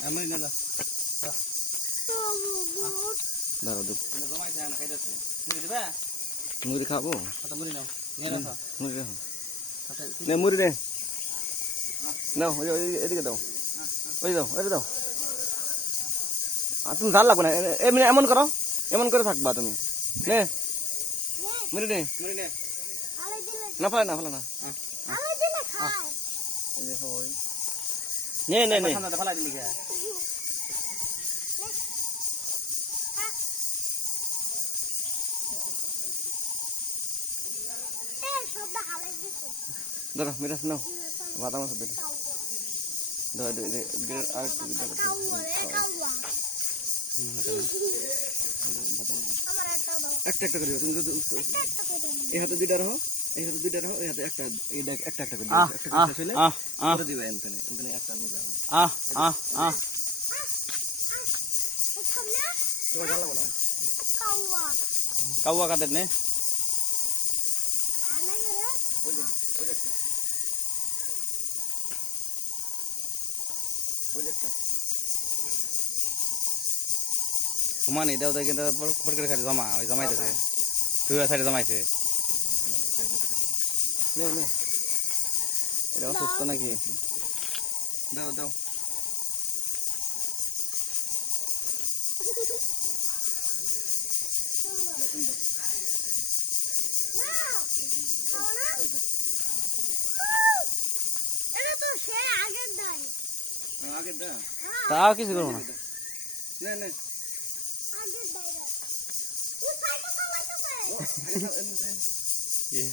আমি না যা দাঁড়াও মুড়ি খাব মুড়ি নাও মুড়ি রেখো নে মুড়ি দে নাও ওই ওই এদিকে দাও ওই দাও ওই দাও আর তুমি ঝাল লাগবে না এ- এমনি এমন করো এমন করে থাকবা তুমি নে মুড়ি নে না ফেলা না ফেলা না এই খাব ওই। নে নে নে। সামনে ফেলা দিলি কে? ধরো মিরাজ নাও। ভাতা মাছ দিলে ধরো বিরাট আর একটু বিরাট একটা একটা করে তুমি এই হাতে দুইটা রাখো। এই হাতে দুইটা রাখো এই হাতে একটা একটা একটা করে দিও, একটা করে শেষ হইলে আহ আহ। করে দিবা এনতনে এনতনে একটা নিবা আহ আহ আহ। তোমার ভালো লাগবে না। কাউয়া কাদের নে? ওই যে ওই একটা। ওই একটা। হুমানি দেও তো কিন্তু পর করে খালি জমা ওই জমাইতেছে। তুই সাইডে জমাইছে। নে নে। এটা অসুস্থ নাকি? দাও দাও। তাও কিছু করব না। নে নে।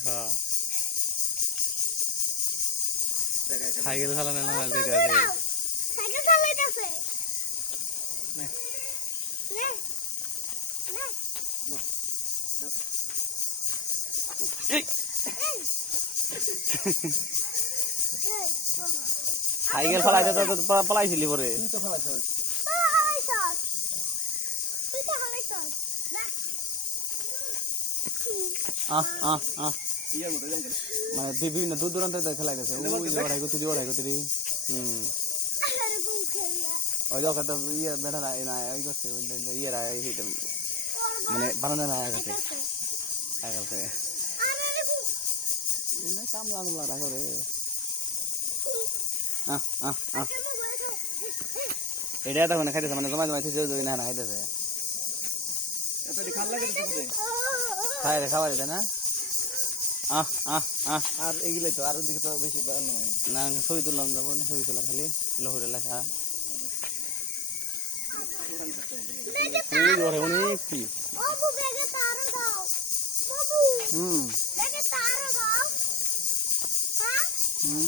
ও সাইকেল চালানো না মাল দিতে আছে? সাইকেল চালাইতেছে। নে। নে। নে। এই, এই। এই সাইকেল চালাইতে তো পলাইছিলি পরে। তুই তো ফেলাইছিস। তুই তো হালাইছস না। আহ আহ আহ। করে মানে বিভিন্ন দূর দূরান্ত ওই যে ওরাই গতিরি ওরাই গতিরি হুম। ওই যে ওকে ইয়ে বেটা না না ওই করছে ইয়ে মানে বানানো না আগাতে আগাতে না কামলা কামলা রাখো রে। আহ আহ আহ। এটা তো মানে খাইতেছে মানে জমা জমা থেকে না না খাইতেছে। খাল তো খাবার এটা না। আহ আহ আহ। আর এগুলাই তো আর দিকে তো বেশি হয় না ছবি তুললাম যাব না ছবি তোলা খালি লহরে লেখা। ওরে অনেক কি। বাবু ব্যাগে তার দাও। বাবু হুম। ব্যাগে তার দাও। হ্যাঁ? হুম।